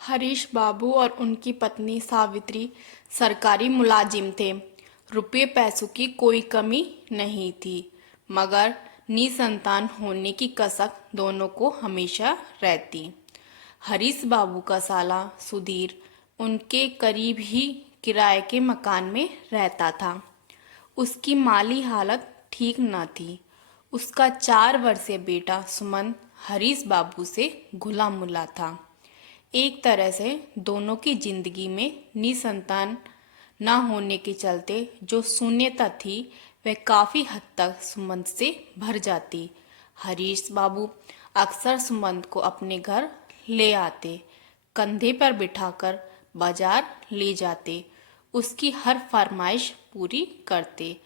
हरीश बाबू और उनकी पत्नी सावित्री सरकारी मुलाजिम थे। रुपये पैसों की कोई कमी नहीं थी, मगर निसंतान होने की कसक दोनों को हमेशा रहती। हरीश बाबू का साला सुधीर उनके करीब ही किराए के मकान में रहता था। उसकी माली हालत ठीक न थी। उसका 4 वर्षीय बेटा सुमंत हरीश बाबू से घुला मुला था। एक तरह से दोनों की जिंदगी में निसंतान न होने के चलते जो शून्यता थी वह काफी हद तक सुमंत से भर जाती। हरीश बाबू अक्सर सुमंत को अपने घर ले आते, कंधे पर बिठाकर बाजार ले जाते, उसकी हर फरमाइश पूरी करते।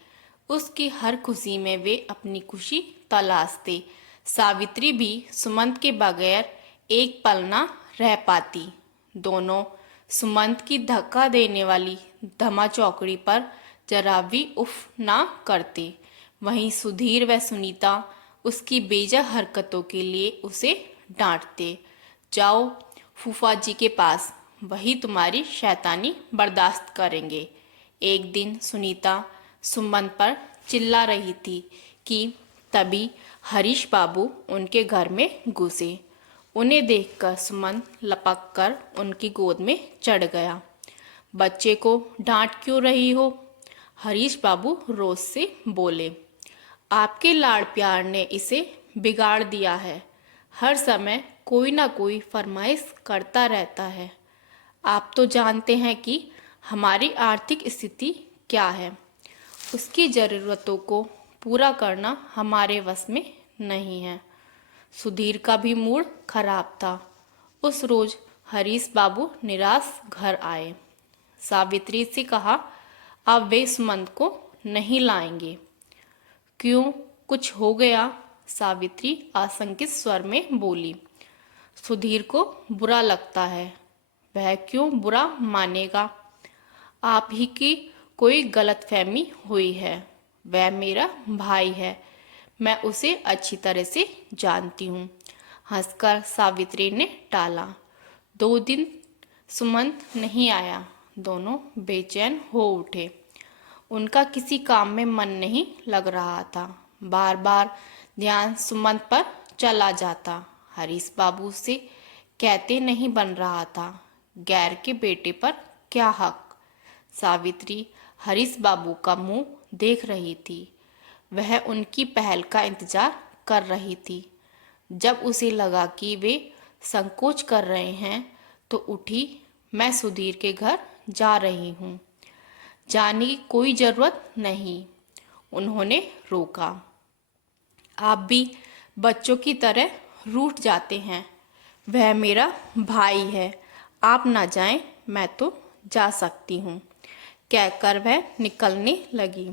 उसकी हर खुशी में वे अपनी खुशी तलाशते। सावित्री भी सुमंत के बगैर एक पल ना रह पाती। दोनों सुमंत की धक्का देने वाली धमा चौकड़ी पर जरा भी उफ ना करते। वहीं सुधीर व सुनीता उसकी बेजा हरकतों के लिए उसे डांटते। जाओ फूफा जी के पास, वही तुम्हारी शैतानी बर्दाश्त करेंगे। एक दिन सुनीता सुमंत पर चिल्ला रही थी कि तभी हरीश बाबू उनके घर में घुसे। उन्हें देखकर सुमंत लपक कर उनकी गोद में चढ़ गया। बच्चे को डांट क्यों रही हो? हरीश बाबू रोज से बोले। आपके लाड़ प्यार ने इसे बिगाड़ दिया है। हर समय कोई ना कोई फरमाइश करता रहता है। आप तो जानते हैं कि हमारी आर्थिक स्थिति क्या है। उसकी ज़रूरतों को पूरा करना हमारे वश में नहीं है। सुधीर का भी मूड खराब था। उस रोज हरीश बाबू निराश घर आए। सावित्री से कहा, अब वे सुमंत को नहीं लाएंगे। क्यों, कुछ हो गया? सावित्री आशंकित स्वर में बोली। सुधीर को बुरा लगता है। वह क्यों बुरा मानेगा? आप ही की कोई गलतफहमी हुई है। वह मेरा भाई है, मैं उसे अच्छी तरह से जानती हूँ। हंसकर सावित्री ने टाला। 2 दिन सुमंत नहीं आया। दोनों बेचैन हो उठे। उनका किसी काम में मन नहीं लग रहा था। बार बार ध्यान सुमंत पर चला जाता। हरीश बाबू से कहते नहीं बन रहा था, गैर के बेटे पर क्या हक। सावित्री हरीश बाबू का मुंह देख रही थी। वह उनकी पहल का इंतजार कर रही थी। जब उसे लगा कि वे संकोच कर रहे हैं तो उठी। मैं सुधीर के घर जा रही हूँ। जाने की कोई जरूरत नहीं, उन्होंने रोका। आप भी बच्चों की तरह रूठ जाते हैं। वह मेरा भाई है, आप ना जाएं, मैं तो जा सकती हूँ, कहकर वह निकलने लगी।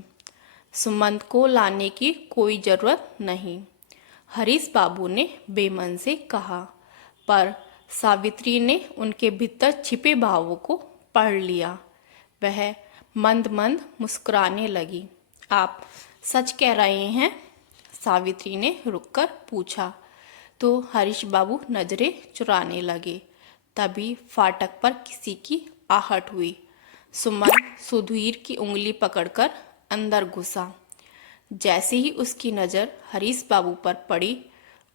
सुमंत को लाने की कोई जरूरत नहीं, हरीश बाबू ने बेमन से कहा। पर सावित्री ने उनके भीतर छिपे भावों को पढ़ लिया। वह मंद मंद मुस्कुराने लगी। आप सच कह रहे हैं? सावित्री ने रुककर पूछा। तो हरीश बाबू नजरें चुराने लगे। तभी फाटक पर किसी की आहट हुई। सुमन सुधीर की उंगली पकड़कर अंदर घुसा। जैसे ही उसकी नज़र हरीश बाबू पर पड़ी,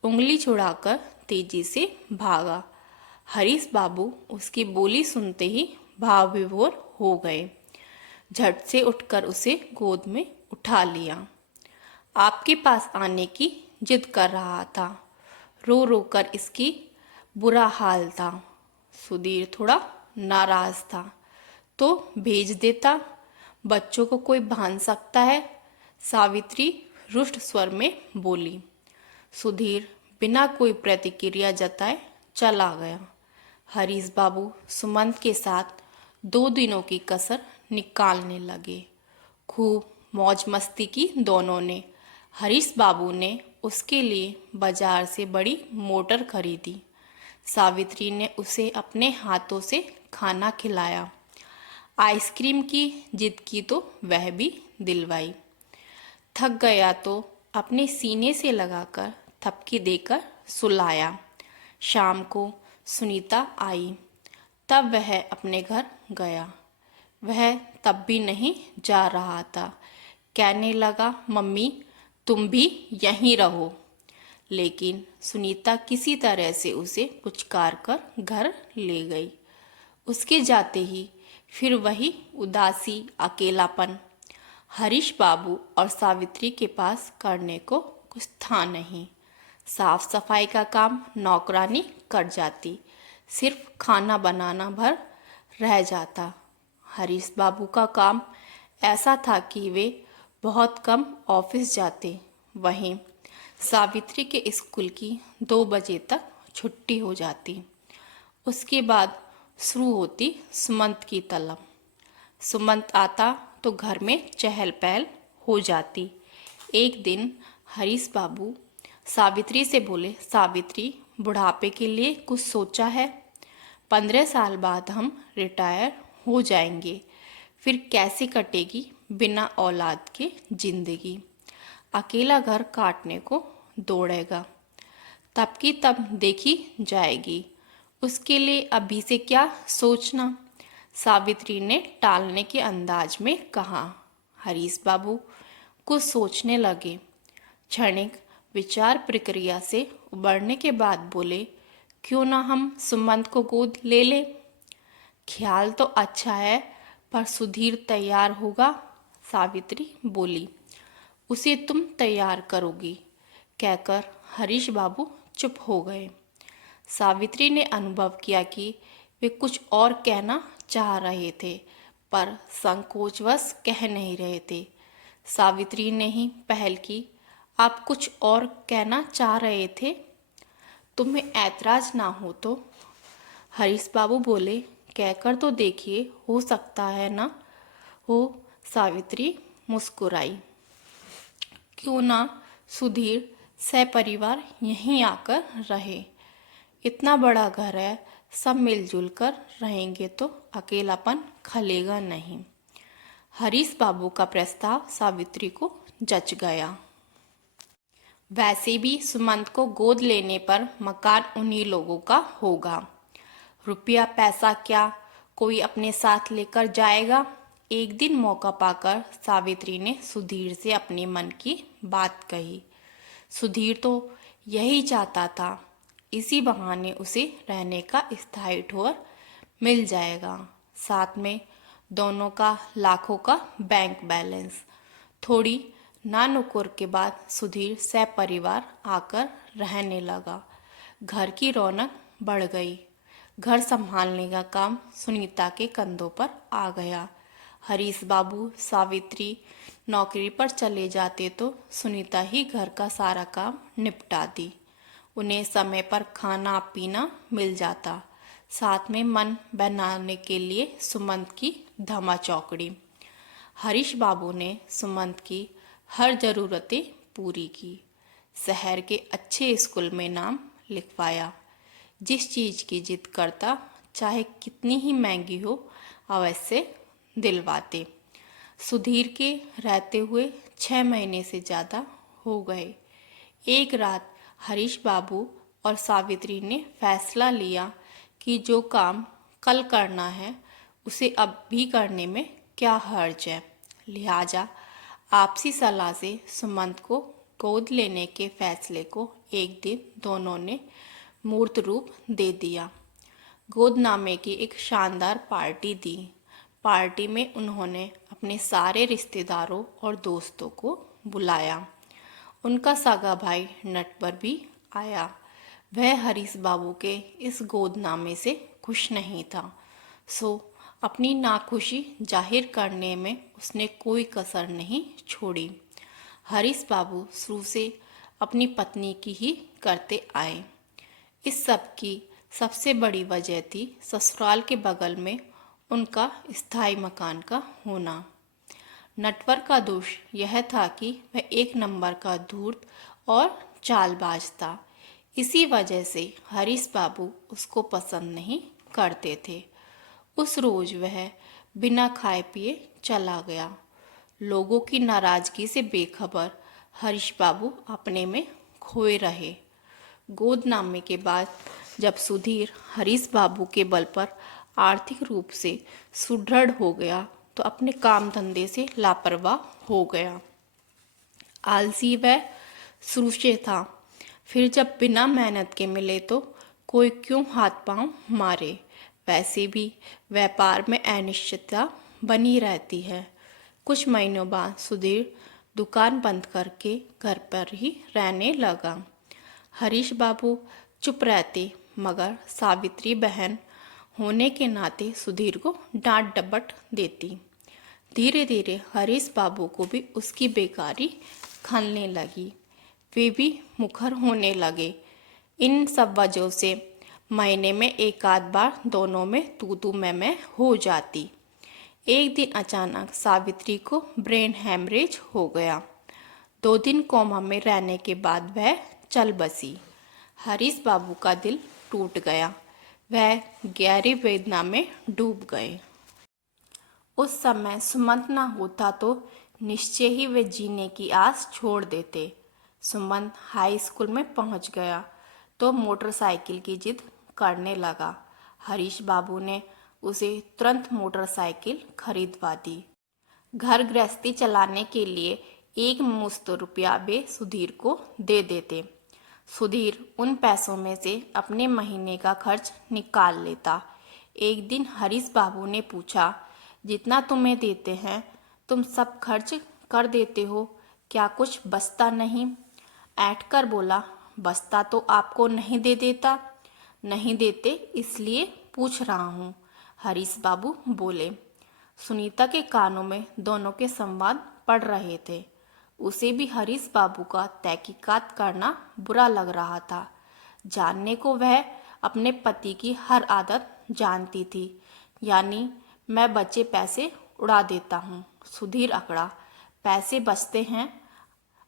उंगली छुड़ाकर तेजी से भागा। हरीश बाबू उसकी बोली सुनते ही भाव विभोर हो गए। झट से उठकर उसे गोद में उठा लिया। आपके पास आने की जिद कर रहा था। रो रो कर इसकी बुरा हाल था। सुधीर थोड़ा नाराज था। तो भेज देता, बच्चों को कोई बांध सकता है, सावित्री रुष्ट स्वर में बोली। सुधीर बिना कोई प्रतिक्रिया जताए चला गया। हरीश बाबू सुमंत के साथ 2 दिनों की कसर निकालने लगे। खूब मौज मस्ती की दोनों ने। हरीश बाबू ने उसके लिए बाजार से बड़ी मोटर खरीदी। सावित्री ने उसे अपने हाथों से खाना खिलाया। आइसक्रीम की जिद की तो वह भी दिलवाई। थक गया तो अपने सीने से लगाकर थपकी देकर सुलाया। शाम को सुनीता आई। तब वह अपने घर गया। वह तब भी नहीं जा रहा था। कहने लगा, मम्मी तुम भी यहीं रहो। लेकिन सुनीता किसी तरह से उसे पुचकार कर घर ले गई। उसके जाते ही फिर वही उदासी, अकेलापन। हरीश बाबू और सावित्री के पास करने को कुछ था नहीं। साफ सफाई का काम नौकरानी कर जाती, सिर्फ खाना बनाना भर रह जाता। हरीश बाबू का काम ऐसा था कि वे बहुत कम ऑफिस जाते। वहीं सावित्री के स्कूल की 2 बजे तक छुट्टी हो जाती। उसके बाद शुरू होती सुमंत की तलब। सुमंत आता तो घर में चहल पहल हो जाती। एक दिन हरीश बाबू सावित्री से बोले, सावित्री बुढ़ापे के लिए कुछ सोचा है? 15 साल बाद हम रिटायर हो जाएंगे, फिर कैसे कटेगी बिना औलाद के जिंदगी? अकेला घर काटने को दौड़ेगा, तब की तब देखी जाएगी। उसके लिए अभी से क्या सोचना? सावित्री ने टालने के अंदाज में कहा। हरीश बाबू कुछ सोचने लगे। क्षणिक विचार प्रक्रिया से उबरने के बाद बोले, क्यों ना हम सुमंत को गोद ले लें? ख्याल तो अच्छा है, पर सुधीर तैयार होगा? सावित्री बोली। उसे तुम तैयार करोगी, कहकर हरीश बाबू चुप हो गए। सावित्री ने अनुभव किया कि वे कुछ और कहना चाह रहे थे, पर संकोचवश कह नहीं रहे थे। सावित्री ने ही पहल की, आप कुछ और कहना चाह रहे थे? तुम्हें ऐतराज ना हो तो? हरीश बाबू बोले, कहकर तो देखिए, हो सकता है ना हो। सावित्री मुस्कुराई। क्यों ना सुधीर सपरिवार यहीं आकर रहे। इतना बड़ा घर है, सब मिलजुल कर रहेंगे तो अकेलापन खलेगा नहीं। हरीश बाबू का प्रस्ताव सावित्री को जच गया। वैसे भी सुमंत को गोद लेने पर मकान उन्हीं लोगों का होगा। रुपया पैसा क्या कोई अपने साथ लेकर जाएगा? एक दिन मौका पाकर सावित्री ने सुधीर से अपने मन की बात कही। सुधीर तो यही चाहता था, इसी बहाने उसे रहने का स्थायी ठौर मिल जाएगा। साथ में दोनों का लाखों का बैंक बैलेंस। थोड़ी नानुकुर के बाद सुधीर सपरिवार आकर रहने लगा। घर की रौनक बढ़ गई। घर संभालने का काम सुनीता के कंधों पर आ गया। हरीश बाबू सावित्री नौकरी पर चले जाते तो सुनीता ही घर का सारा काम निपटाती। उन्हें समय पर खाना पीना मिल जाता। साथ में मन बनाने के लिए सुमंत की धमा चौकड़ी। हरीश बाबू ने सुमंत की हर ज़रूरतें पूरी की। शहर के अच्छे स्कूल में नाम लिखवाया। जिस चीज़ की जिद करता, चाहे कितनी ही महंगी हो, अवश्य दिलवाते। सुधीर के रहते हुए 6 महीने से ज़्यादा हो गए। एक रात हरीश बाबू और सावित्री ने फैसला लिया कि जो काम कल करना है उसे अब भी करने में क्या हर्ज है। लिहाजा आपसी सलाह से सुमंत को गोद लेने के फैसले को एक दिन दोनों ने मूर्त रूप दे दिया। गोदनामे की एक शानदार पार्टी दी। पार्टी में उन्होंने अपने सारे रिश्तेदारों और दोस्तों को बुलाया। उनका सगा भाई नटवर भी आया। वह हरीश बाबू के इस गोदनामे से खुश नहीं था, सो अपनी नाखुशी जाहिर करने में उसने कोई कसर नहीं छोड़ी। हरीश बाबू शुरू से अपनी पत्नी की ही करते आए। इस सब की सबसे बड़ी वजह थी ससुराल के बगल में उनका स्थायी मकान का होना। नटवर का दोष यह था कि वह एक नंबर का धूर्त और चालबाज था। इसी वजह से हरीश बाबू उसको पसंद नहीं करते थे। उस रोज वह बिना खाए पिए चला गया। लोगों की नाराजगी से बेखबर हरीश बाबू अपने में खोए रहे। गोदनामे के बाद जब सुधीर हरीश बाबू के बल पर आर्थिक रूप से सुदृढ़ हो गया तो अपने काम धंधे से लापरवाह हो गया। आलसी वह शुरू से था, फिर जब बिना मेहनत के मिले तो कोई क्यों हाथ पांव मारे। वैसे भी व्यापार में अनिश्चितता बनी रहती है। कुछ महीनों बाद सुधीर दुकान बंद करके घर पर ही रहने लगा। हरीश बाबू चुप रहते, मगर सावित्री बहन होने के नाते सुधीर को डांट डपट देती। धीरे धीरे हरीश बाबू को भी उसकी बेकारी खलने लगी। वे भी मुखर होने लगे। इन सब वजहों से महीने में एक आध बार दोनों में तू मैं हो जाती। एक दिन अचानक सावित्री को ब्रेन हैमरेज हो गया। 2 दिन कोमा में रहने के बाद वह चल बसी। हरीश बाबू का दिल टूट गया। वह गहरी वेदना में डूब गए। उस समय सुमंत ना होता तो निश्चय ही वे जीने की आस छोड़ देते। सुमंत हाई स्कूल में पहुंच गया तो मोटरसाइकिल की जिद करने लगा। हरीश बाबू ने उसे तुरंत मोटरसाइकिल खरीदवा दी। घर गृहस्थी चलाने के लिए एक मुश्त रुपया वे सुधीर को दे देते। सुधीर उन पैसों में से अपने महीने का खर्च निकाल लेता। एक दिन हरीश बाबू ने पूछा, जितना तुम्हें देते हैं तुम सब खर्च कर देते हो, क्या कुछ बचता नहीं? ऐंठ कर बोला, बचता तो आपको नहीं दे देता। नहीं देते इसलिए पूछ रहा हूँ, हरीश बाबू बोले। सुनीता के कानों में दोनों के संवाद पड़ रहे थे। उसे भी हरीश बाबू का तहकीकात करना बुरा लग रहा था। जानने को वह अपने पति की हर आदत जानती थी, यानी मैं बचे पैसे उड़ा देता हूँ। सुधीर अकड़ा, पैसे बचते हैं?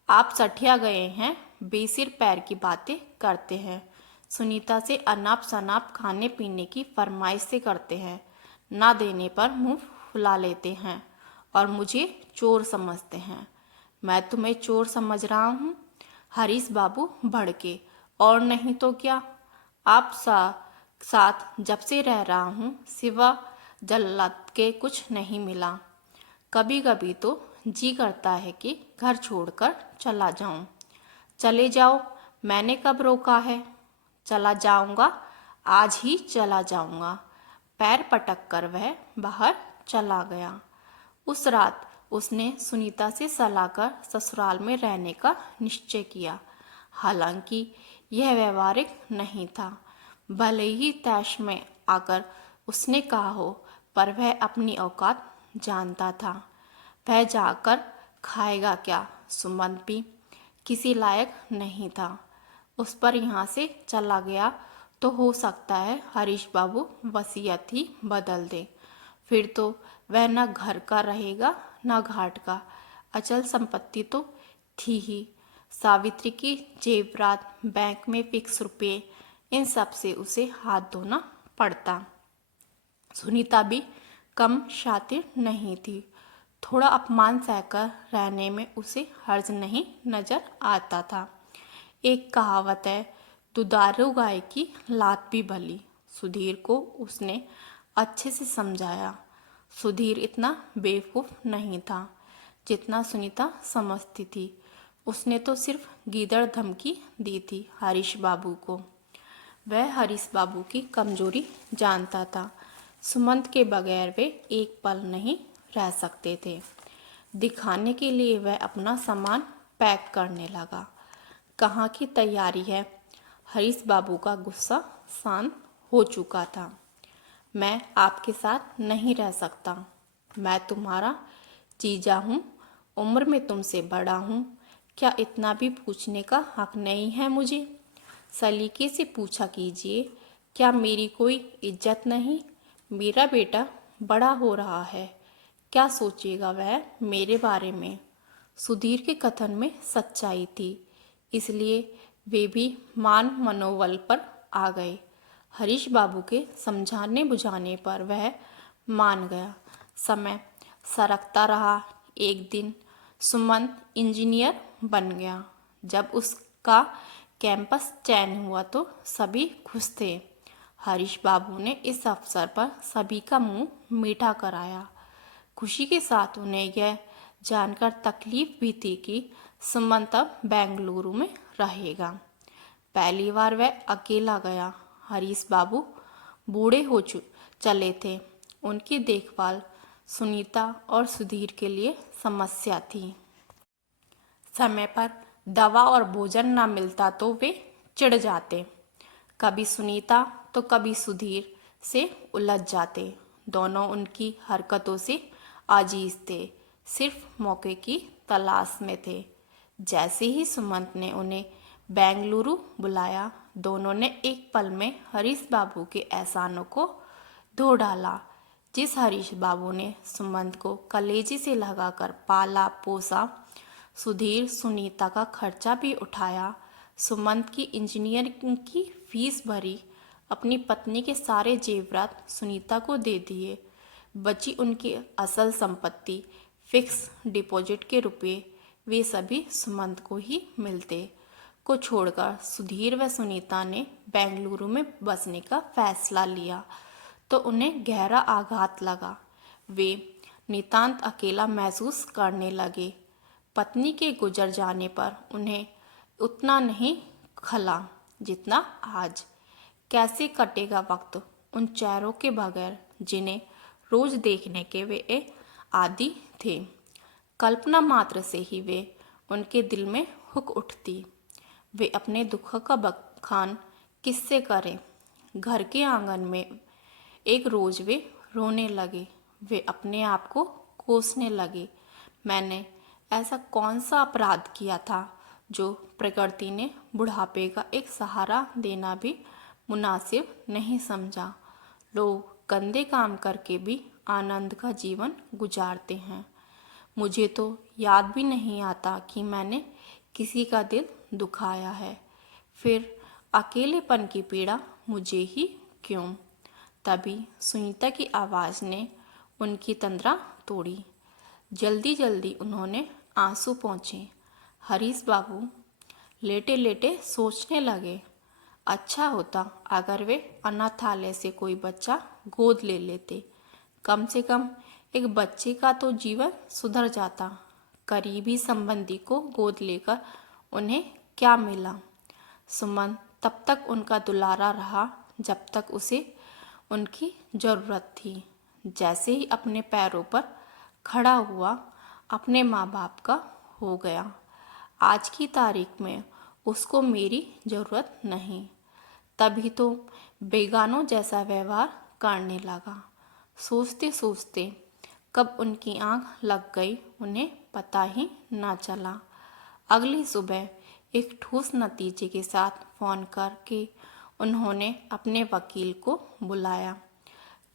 आप सठिया गए हैं, बेसिर पैर की बातें करते हैं। सुनीता से अनाप शनाप खाने पीने की फरमाइश से करते हैं, ना देने पर मुंह फुला लेते हैं और मुझे चोर समझते हैं। मैं तुम्हें चोर समझ रहा हूँ? हरीश बाबू भड़के। और नहीं तो क्या, आप साथ जब से रह रहा हूँ सिवा जल्लाद के कुछ नहीं मिला। कभी कभी तो जी करता है कि घर छोड़कर चला जाऊं। चले जाओ, मैंने कब रोका है? चला जाऊंगा, आज ही चला जाऊंगा। पैर पटक कर वह बाहर चला गया। उस रात उसने सुनीता से सलाह कर ससुराल में रहने का निश्चय किया। हालांकि यह व्यवहारिक नहीं था। भले ही तैश में आकर उसने कहा हो, पर वह अपनी औकात जानता था। वह जाकर खाएगा क्या? सुमंत भी किसी लायक नहीं था। उस पर यहाँ से चला गया तो हो सकता है हरीश बाबू वसीयत ही बदल दे। फिर तो वह न घर का रहेगा न घाट का। अचल संपत्ति तो थी ही। सावित्री की जेवरात, बैंक में फिक्स रुपये, इन सब से उसे हाथ धोना पड़ता। सुनीता भी कम शातिर नहीं थी। थोड़ा अपमान सहकर रहने में उसे हर्ज नहीं नजर आता था। एक कहावत है, दुधारू गाय की लात भी भली। सुधीर को उसने अच्छे से समझाया। सुधीर इतना बेवकूफ़ नहीं था जितना सुनीता समझती थी। उसने तो सिर्फ गीदड़ धमकी दी थी हरीश बाबू को। वह हरीश बाबू की कमजोरी जानता था। सुमंत के बगैर वे एक पल नहीं रह सकते थे। दिखाने के लिए वह अपना सामान पैक करने लगा। कहाँ की तैयारी है? हरीश बाबू का गुस्सा शांत हो चुका था। मैं आपके साथ नहीं रह सकता। मैं तुम्हारा जीजा हूँ, उम्र में तुमसे बड़ा हूँ। क्या इतना भी पूछने का हक नहीं है मुझे? सलीके से पूछा कीजिए, क्या मेरी कोई इज्जत नहीं? मेरा बेटा बड़ा हो रहा है, क्या सोचेगा वह मेरे बारे में? सुधीर के कथन में सच्चाई थी, इसलिए वे भी मान मनोबल पर आ गए। हरीश बाबू के समझाने बुझाने पर वह मान गया। समय सरकता रहा। एक दिन सुमंत इंजीनियर बन गया। जब उसका कैंपस चयन हुआ तो सभी खुश थे। हरीश बाबू ने इस अवसर पर सभी का मुंह मीठा कराया। खुशी के साथ उन्हें यह जानकर तकलीफ भी थी कि सुमंत अब बेंगलुरु में रहेगा। पहली बार वह अकेला गया। हरीश बाबू बूढ़े हो चले थे। उनकी देखभाल सुनीता और सुधीर के लिए समस्या थी। समय पर दवा और भोजन न मिलता तो वे चिढ़ जाते। कभी सुनीता तो कभी सुधीर से उलझ जाते। दोनों उनकी हरकतों से आजीज थे, सिर्फ मौके की तलाश में थे। जैसे ही सुमंत ने उन्हें बेंगलुरु बुलाया, दोनों ने एक पल में हरीश बाबू के एहसानों को धो डाला। जिस हरीश बाबू ने सुमंत को कलेजे से लगाकर पाला पोसा, सुधीर सुनीता का खर्चा भी उठाया, सुमंत की इंजीनियरिंग की फीस भरी, अपनी पत्नी के सारे जेवरात सुनीता को दे दिए, बची उनकी असल संपत्ति, फिक्स डिपॉजिट के रुपए, वे सभी सुमंत को ही मिलते। को छोड़कर सुधीर व सुनीता ने बेंगलुरु में बसने का फैसला लिया तो उन्हें गहरा आघात लगा। वे नितांत अकेला महसूस करने लगे। पत्नी के गुजर जाने पर उन्हें उतना नहीं खला जितना आज। कैसे कटेगा वक्त उन चेहरों के बगैर जिन्हें रोज देखने के वे आदी थे। कल्पना मात्र से ही वे उनके दिल में हुक उठती। वे अपने दुख का बखान किससे करें। घर के आंगन में एक रोज वे रोने लगे। वे अपने आप को कोसने लगे। मैंने ऐसा कौन सा अपराध किया था जो प्रकृति ने बुढ़ापे का एक सहारा देना भी मुनासिब नहीं समझा। लोग गंदे काम करके भी आनंद का जीवन गुजारते हैं। मुझे तो याद भी नहीं आता कि मैंने किसी का दिल दुखाया है। फिर अकेलेपन की पीड़ा मुझे ही क्यों। तभी सुनीता की आवाज़ ने उनकी तंद्रा तोड़ी। जल्दी जल्दी उन्होंने आंसू पोंछे। हरीश बाबू लेटे लेटे सोचने लगे, अच्छा होता अगर वे अनाथालय से कोई बच्चा गोद ले लेते। कम से कम एक बच्चे का तो जीवन सुधर जाता। करीबी संबंधी को गोद लेकर उन्हें क्या मिला। सुमन तब तक उनका दुलारा रहा जब तक उसे उनकी ज़रूरत थी। जैसे ही अपने पैरों पर खड़ा हुआ, अपने माँ बाप का हो गया। आज की तारीख में उसको मेरी ज़रूरत नहीं। तभी तो बेगानों जैसा व्यवहार करने लगा। सोचते सोचते कब उनकी आंख लग गई उन्हें पता ही ना चला। अगली सुबह एक ठोस नतीजे के साथ फ़ोन करके उन्होंने अपने वकील को बुलाया।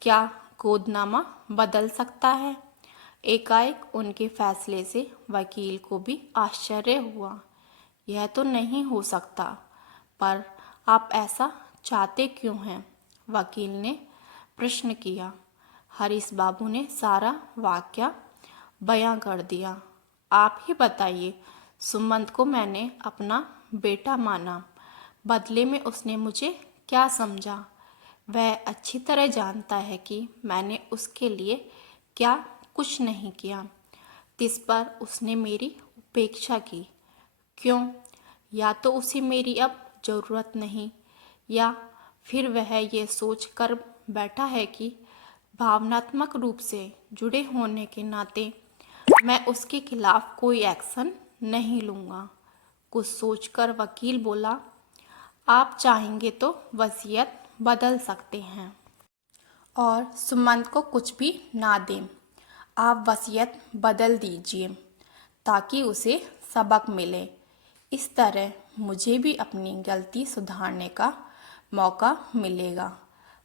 क्या गोदनामा बदल सकता है? एकाएक उनके फैसले से वकील को भी आश्चर्य हुआ। यह तो नहीं हो सकता, पर आप ऐसा चाहते क्यों हैं? वकील ने प्रश्न किया। हरीश बाबू ने सारा वाकया बयां कर दिया। आप ही बताइए, सुमंत को मैंने अपना बेटा माना, बदले में उसने मुझे क्या समझा? वह अच्छी तरह जानता है कि मैंने उसके लिए क्या कुछ नहीं किया। तिस पर उसने मेरी उपेक्षा की। क्यों? या तो उसे मेरी अब ज़रूरत नहीं, या फिर वह ये सोच कर बैठा है कि भावनात्मक रूप से जुड़े होने के नाते मैं उसके खिलाफ कोई एक्शन नहीं लूँगा। कुछ सोचकर वकील बोला, आप चाहेंगे तो वसीयत बदल सकते हैं और सुमंत को कुछ भी ना दें। आप वसीयत बदल दीजिए ताकि उसे सबक मिले। इस तरह मुझे भी अपनी गलती सुधारने का मौका मिलेगा।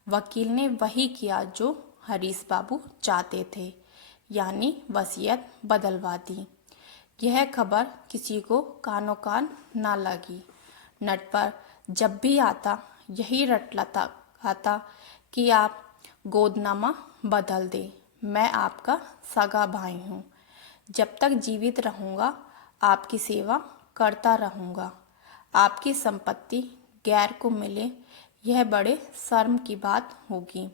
वकील ने वही किया जो हरीश बाबू चाहते थे, यानी वसीयत बदलवा दी। यह खबर किसी को कानो कान ना लगी। नट पर जब भी आता यही रटलाता आता कि आप गोदनामा बदल दें। मैं आपका सगा भाई हूँ। जब तक जीवित रहूँगा आपकी सेवा करता रहूँगा। आपकी संपत्ति गैर को मिले यह बड़े शर्म की बात होगी।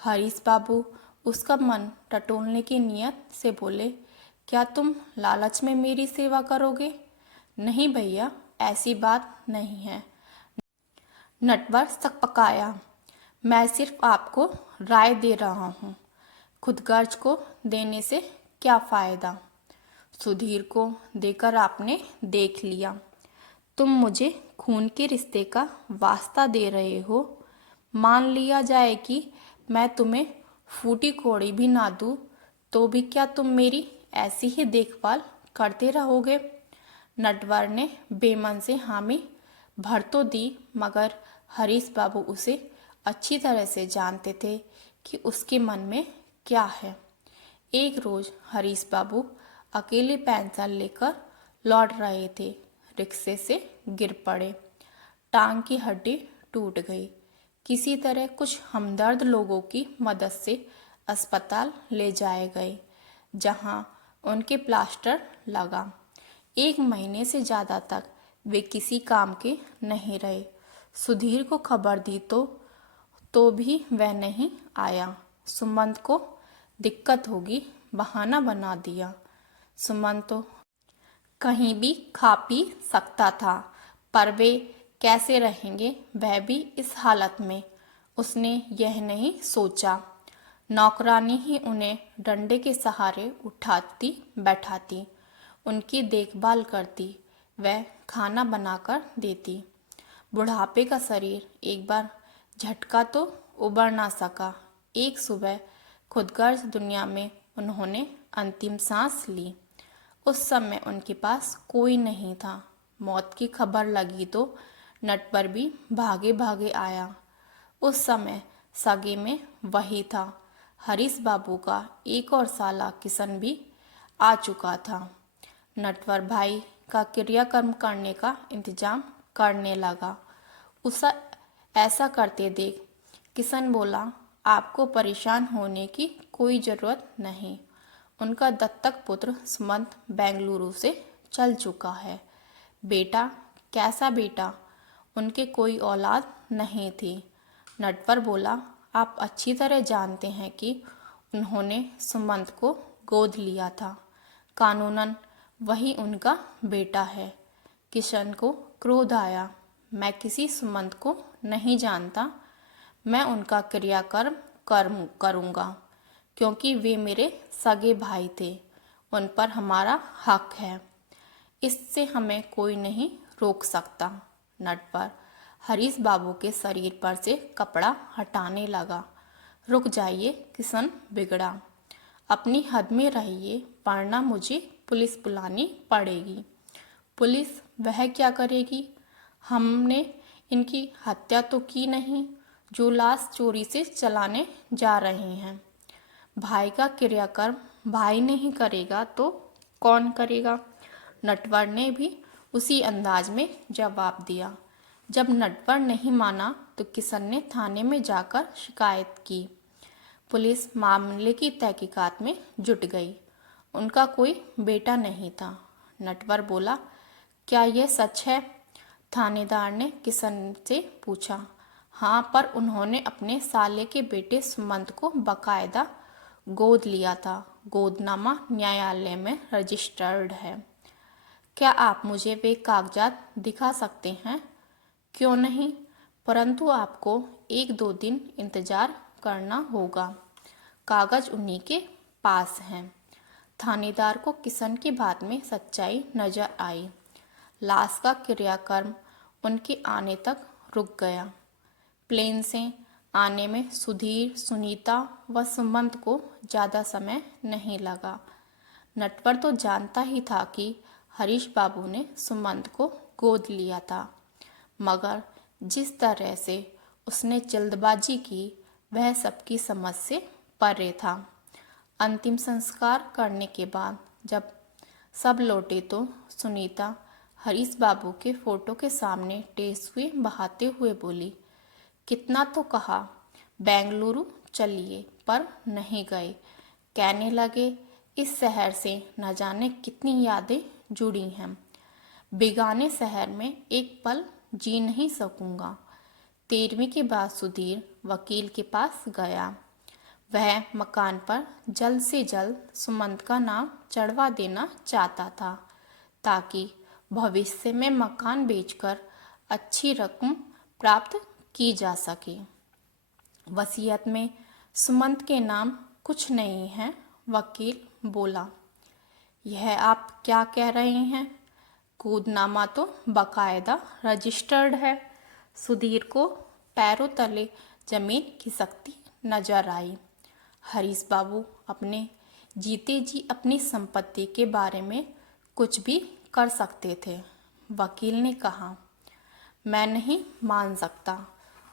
हरीश बाबू उसका मन टटोलने की नियत से बोले, क्या तुम लालच में मेरी सेवा करोगे? नहीं भैया, ऐसी बात नहीं है। नटवर सकपकाया, मैं सिर्फ आपको राय दे रहा हूँ। खुदगर्ज को देने से क्या फायदा? सुधीर को देकर आपने देख लिया। तुम मुझे खून के रिश्ते का वास्ता दे रहे हो। मान लिया जाए कि मैं तुम्हें फूटी कौड़ी भी ना दूँ, तो भी क्या तुम मेरी ऐसी ही देखभाल करते रहोगे? नटवर ने बेमन से हामी भर तो दी, मगर हरीश बाबू उसे अच्छी तरह से जानते थे कि उसके मन में क्या है। एक रोज हरीश बाबू अकेले पेंसिल लेकर लौट रहे थे। रिक्शे से गिर पड़े, टांग की हड्डी टूट गई। किसी तरह कुछ हमदर्द लोगों की मदद से अस्पताल ले जाए गए, जहां उनके प्लास्टर लगा। 1 महीने से ज़्यादा तक वे किसी काम के नहीं रहे। सुधीर को खबर दी तो भी वह नहीं आया। सुमंत को दिक्कत होगी बहाना बना दिया। सुमंत तो कहीं भी खा पी सकता था, पर वे कैसे रहेंगे वह भी इस हालत में, उसने यह नहीं सोचा। नौकरानी ही उन्हें डंडे के सहारे उठाती बैठाती, उनकी देखभाल करती, वह खाना बनाकर देती। बुढ़ापे का शरीर एक बार झटका तो उबर ना सका। एक सुबह खुदगर्ज दुनिया में उन्होंने अंतिम सांस ली। उस समय उनके पास कोई नहीं था। मौत की खबर लगी तो नटवर भी भागे भागे आया। उस समय सगे में वही था। हरीश बाबू का एक और साला किशन भी आ चुका था। नटवर भाई का क्रियाकर्म करने का इंतजाम करने लगा। उसे ऐसा करते देख किशन बोला, आपको परेशान होने की कोई ज़रूरत नहीं। उनका दत्तक पुत्र सुमंत बेंगलुरु से चल चुका है। बेटा? कैसा बेटा? उनके कोई औलाद नहीं थी। नटवर बोला, आप अच्छी तरह जानते हैं कि उन्होंने सुमंत को गोद लिया था। कानूनन वही उनका बेटा है। किशन को क्रोध आया। मैं किसी सुमंत को नहीं जानता। मैं उनका क्रियाकर्म करूँगा, क्योंकि वे मेरे सगे भाई थे। उन पर हमारा हक है। इससे हमें कोई नहीं रोक सकता। नटवर हरीश बाबू के शरीर पर से कपड़ा हटाने लगा। रुक जाइए किशन, बिगड़ा। अपनी हद में रहिए, वरना मुझे पुलिस बुलानी पड़ेगी। पुलिस? वह क्या करेगी? हमने इनकी हत्या तो की नहीं, जो लाश चोरी से चलाने जा रहे हैं। भाई का क्रियाकर्म भाई नहीं करेगा तो कौन करेगा? नटवर ने भी उसी अंदाज में जवाब दिया। जब नटवर नहीं माना तो किशन ने थाने में जाकर शिकायत की। पुलिस मामले की तहकीकात में जुट गई। उनका कोई बेटा नहीं था। नटवर बोला, क्या यह सच है? थानेदार ने किशन से पूछा। हाँ, पर उन्होंने अपने साले के बेटे सुमंत को बकायदा गोद लिया था। गोदनामा न्यायालय में रजिस्टर्ड है। क्या आप मुझे वे कागजात दिखा सकते हैं? क्यों नहीं, परंतु आपको 1-2 दिन इंतजार करना होगा। कागज उन्हीं के पास हैं। थानेदार को किशन की बात में सच्चाई नजर आई। लाश का क्रियाकर्म उनके आने तक रुक गया। प्लेन से आने में सुधीर, सुनीता व सुमंत को ज़्यादा समय नहीं लगा। नटवर तो जानता ही था कि हरीश बाबू ने सुमंत को गोद लिया था, मगर जिस तरह से उसने जल्दबाजी की वह सबकी समझ से परे था। अंतिम संस्कार करने के बाद जब सब लौटे तो सुनीता हरीश बाबू के फोटो के सामने टेसुए बहाते हुए बोली, कितना तो कहा बेंगलुरु चलिए, पर नहीं गए। कहने लगे, इस शहर से न जाने कितनी यादें जुड़ी हैं। बेगाने शहर में एक पल जी नहीं सकूंगा। 13वीं के बाद सुधीर वकील के पास गया। वह मकान पर जल्द से जल्द सुमंत का नाम चढ़वा देना चाहता था ताकि भविष्य में मकान बेचकर अच्छी रकम प्राप्त की जा सके। वसीयत में सुमंत के नाम कुछ नहीं है, वकील बोला। यह आप क्या कह रहे हैं? कूदनामा तो बाकायदा रजिस्टर्ड है। सुधीर को पैरों तले जमीन खिसकती नजर आई। हरीश बाबू अपने जीते जी अपनी संपत्ति के बारे में कुछ भी कर सकते थे। वकील ने कहा, मैं नहीं मान सकता।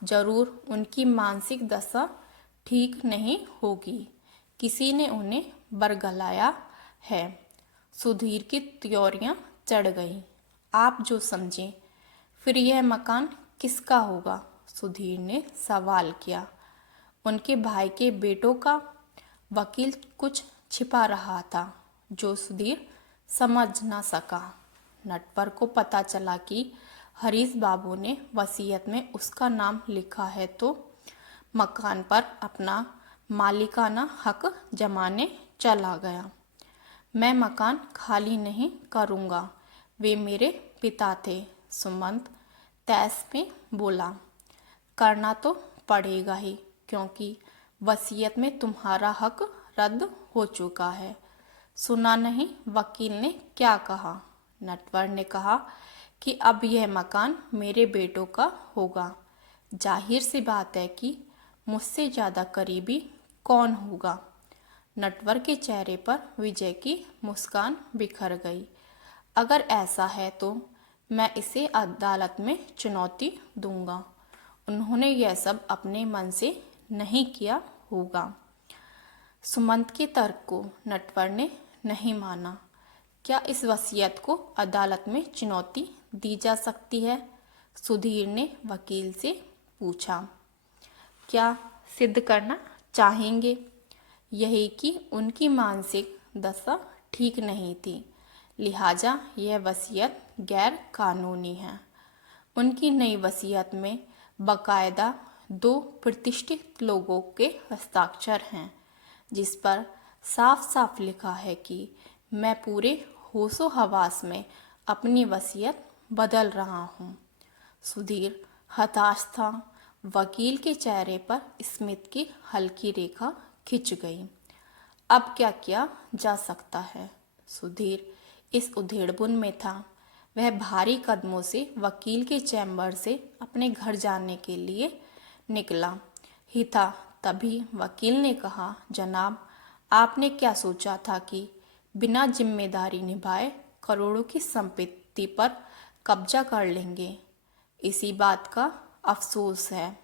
जरूर उनकी मानसिक दशा ठीक नहीं होगी। किसी ने उन्हें बरगलाया है। सुधीर की त्योरियां चढ़ गई। आप जो समझें। फिर यह मकान किसका होगा? सुधीर ने सवाल किया। उनके भाई के बेटों का। वकील कुछ छिपा रहा था जो सुधीर समझ न सका। नटवर को पता चला कि हरीश बाबू ने वसीयत में उसका नाम लिखा है तो मकान पर अपना मालिकाना हक जमाने चला गया। मैं मकान खाली नहीं करूँगा, वे मेरे पिता थे, सुमंत तैस में बोला। करना तो पड़ेगा ही, क्योंकि वसीयत में तुम्हारा हक रद्द हो चुका है। सुना नहीं वकील ने क्या कहा? नटवर ने कहा कि अब यह मकान मेरे बेटों का होगा। जाहिर सी बात है कि मुझसे ज़्यादा करीबी कौन होगा? नटवर के चेहरे पर विजय की मुस्कान बिखर गई। अगर ऐसा है तो मैं इसे अदालत में चुनौती दूंगा। उन्होंने यह सब अपने मन से नहीं किया होगा। सुमंत के तर्क को नटवर ने नहीं माना। क्या इस वसीयत को अदालत में चुनौती दी जा सकती है? सुधीर ने वकील से पूछा। क्या सिद्ध करना चाहेंगे? यही कि उनकी मानसिक दशा ठीक नहीं थी, लिहाजा यह वसीयत गैर कानूनी है। उनकी नई वसीयत में बाकायदा 2 प्रतिष्ठित लोगों के हस्ताक्षर हैं, जिस पर साफ साफ लिखा है कि मैं पूरे होशो हवास में अपनी वसीयत बदल रहा हूँ। सुधीर हताश था। वकील के चेहरे पर स्मित की हल्की रेखा खिंच गई। अब क्या किया जा सकता है? सुधीर इस उधेड़बुन में था। वह भारी कदमों से वकील के चैम्बर से अपने घर जाने के लिए निकला ही था। तभी वकील ने कहा, जनाब, आपने क्या सोचा था कि बिना जिम्मेदारी निभाए करोड़ों की संपत्ति पर कब्जा कर लेंगे? इसी बात का अफसोस है।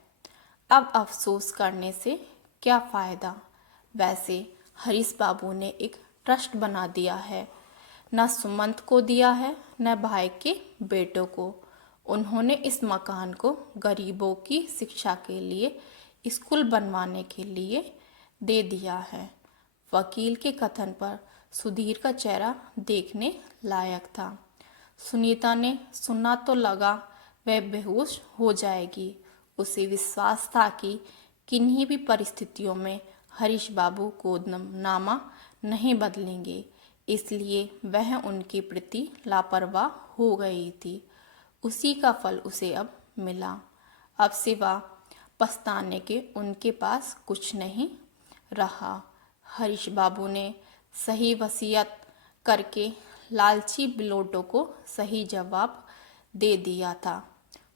अब अफसोस करने से क्या फ़ायदा? वैसे हरीश बाबू ने एक ट्रस्ट बना दिया है। न सुमंत को दिया है, न भाई के बेटों को। उन्होंने इस मकान को गरीबों की शिक्षा के लिए, स्कूल बनवाने के लिए दे दिया है। वकील के कथन पर सुधीर का चेहरा देखने लायक था। सुनीता ने सुना तो लगा वह बेहोश हो जाएगी। उसे विश्वास था कि किन्हीं भी परिस्थितियों में हरीश बाबू नामा नहीं बदलेंगे, इसलिए वह उनके प्रति लापरवाह हो गई थी। उसी का फल उसे अब मिला। अब सिवा पछताने के उनके पास कुछ नहीं रहा। हरीश बाबू ने सही वसीयत करके लालची बिलोटों को सही जवाब दे दिया था।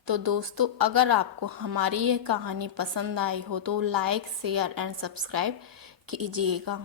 तो दोस्तों, अगर आपको हमारी यह कहानी पसंद आई हो तो लाइक, शेयर एंड सब्सक्राइब कीजिएगा।